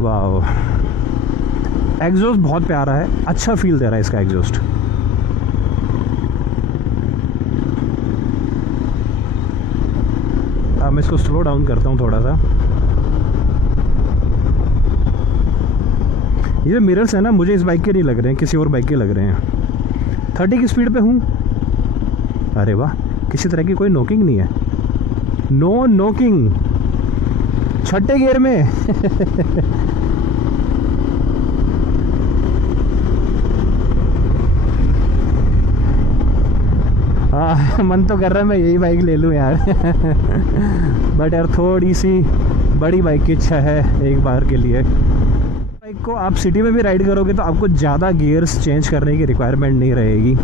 वाह, एग्जॉस्ट बहुत प्यारा है, अच्छा फील दे रहा है इसका एग्जॉस्ट। अब मैं इसको स्लो डाउन करता हूँ थोड़ा सा। ये मिरर्स है ना, मुझे इस बाइक के नहीं लग रहे हैं, किसी और बाइक के लग रहे हैं। 30 की स्पीड पे हूँ। अरे वाह, किसी तरह की कोई नॉकिंग नहीं है, नो नॉकिंग, छठे गियर में। हाँ, मन तो कर रहा है मैं यही बाइक ले लूँ यार। बट यार थोड़ी सी बड़ी बाइक की इच्छा है एक बार के लिए। बाइक को आप सिटी में भी राइड करोगे तो आपको ज़्यादा गियर्स चेंज करने की रिक्वायरमेंट नहीं रहेगी।